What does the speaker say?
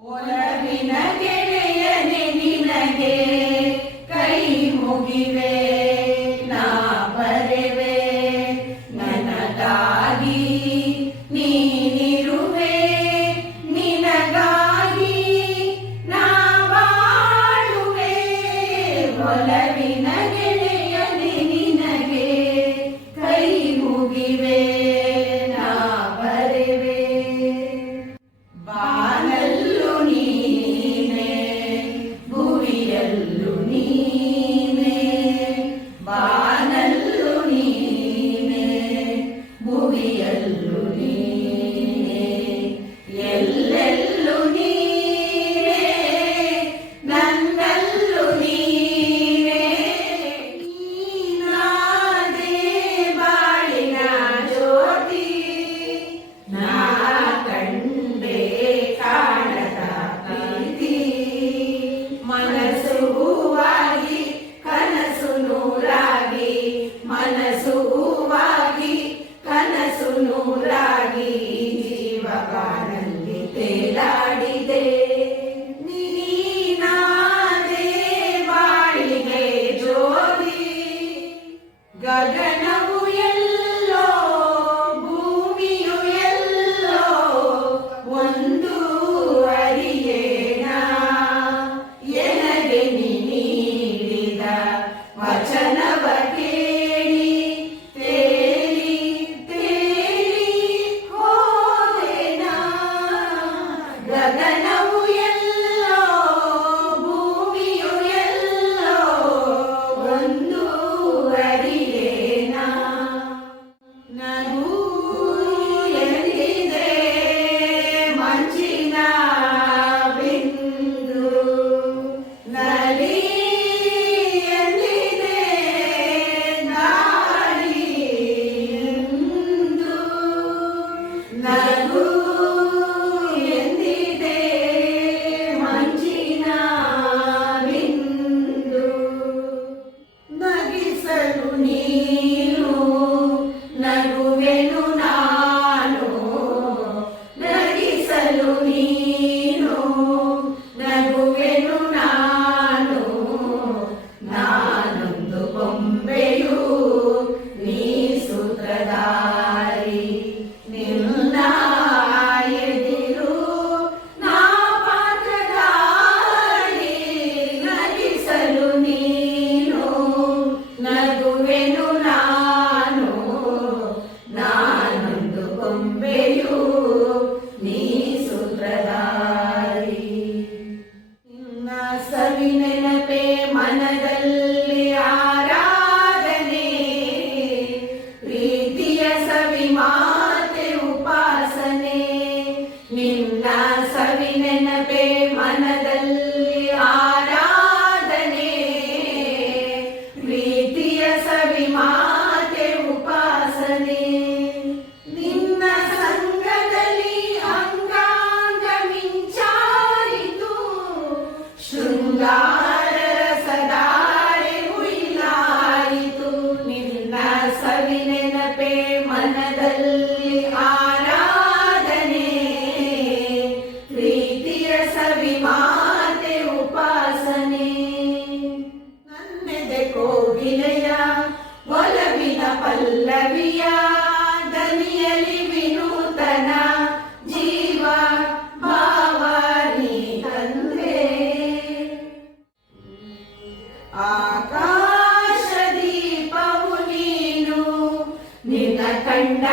ಒಲವಿನ ಗೆಳೆಯನೆ ನಿನಗೆ ಕೈ ಮುಗಿವೆ ನಾ ಬರೆವೆ ನನಗಾಗಿ ನೀನಿರುವೆ ನಿನಗಾಗಿ ನಾ ಬಾಳುವೆ ಒಲವಿನ ಗೆಳೆಯನೆ ನಿನಗೆ ಕೈ ಮುಗಿವೆ ನಾ ಬರೆವೆ ಬಾನಲ್ಲು ನೀನೆ ಭುವಿಯಲ್ಲು ನೀನೆ ಬಾನಲ್ಲು ನೀನೆ ಭುವಿಯಲ್ಲು ನೀನೆ ಎಲ್ಲೆಲ್ಲು ನೀನೆ ನನ್ನಲ್ಲು ನೀನೆ ನೀನಾದೆ ಬಾಳಿನ ಜ್ಯೋತಿ ನಾ ಕಂಡೆ ಕಾಣದ ಪ್ರೀತಿ ಮನಸ್ಸು ಹೂವಾಗಿ ಕನಸು ನೂರಾಗಿ ಮನಸ್ಸು ಹೂವಾಗಿ ಕನಸು ನೂರಾಗಿ ಜೀವ ಬಾಳಲ್ಲಿ ತೇಲಾಡಿದೆ ನೀನಾದೆ ಬಾಳಿಗೆ ಜ್ಯೋತಿ ಗಗನವು ಎಲ್ಲೋ ಭೂಮಿಯು ಎಲ್ಲೋ ಒಂದು ಅರಿಯೇಣ ಎನಗೆ ನೀಡಿದ ವಚನವ ಕೇಳಿ ತೇಲಿ ತೇಲಿ ಹೋದೆನ ಗಗನವು ಎಲ್ಲೋ ಭೂಮಿಯು ಎಲ್ಲೋ ಒಂದು ಅರಿಯೇಣ ನಗು ಎಲ್ಲಿದೆ ಮಂಚಿನ ಬಿಂದು ನಲಿ ಎಲ್ಲಿದೆ ಗಾಳಿ ಎಂದು ನಗು ಎಂದಿದೆ ಮಂಚಿನ ಬಿಂದು ನಗಿಸಲು ನೀನು ನಗುವೆನು ನಾನು ನಗಿಸಲು ನೀನು ನಗುವೆನು ನಾನು ನಾನೊಂದು ಗೊಂಬೆಯು ನೀ ಸೂತ್ರಧಾರಿ ನಿನ್ನ ಎದಿರು ನಾ ಪಾತ್ರಧಾರಿ ನಗಿಸಲು ನೀನು ನಗುವೆನು ನಾನು ನಾನೊಂದು ಗೊಂಬೆಯು ನೀ ಸೂತ್ರಧಾರಿ ನಿನ್ನ ಸವಿ ನೆನಪೆ ಮನದಲ್ಲಿ ಆರಾಧನೆ ಪ್ರೀತಿಯ ಸವಿ ಮಾತೆ ಉಪಾಸನೆ ನಿನ್ನ ಸವಿ ನೆನಪೆ ಮನದಲ್ಲಿ ಆರಾಧನೆ ಪ್ರೀತಿಯ ಸವಿ ಮಾತೆ ಉಪಾಸನೆ ನಿನ್ನ ಸಂಗದಲ್ಲಿ ಅಂಗಾಂಗ ಮಿಂಚಾಯಿತು ಶೃಂಗಾರ ರಸಧಾರೆ ಉಯಿಲಾಯಿತು ನಿನ್ನ ಸವಿ ನೆನಪೆ ಮನದಲ್ಲಿ ಆರಾಧನೆ ಪ್ರೀತಿಯ ಸವಿ ಮಾತೆ ಉಪಾಸನೆ ನನ್ನೆದೆ ಕೋಗಿಲೆಯ ಒಲವಿನ ಪಲ್ಲವಿಯ ದನಿಯಲಿ ವಿನೂತನ ಜೀವ ಭಾವ ನೀ ತಂದೆ ಆಕಾಶ ದೀಪವು ನೀನು ನಿನ್ನ ಕಂಡ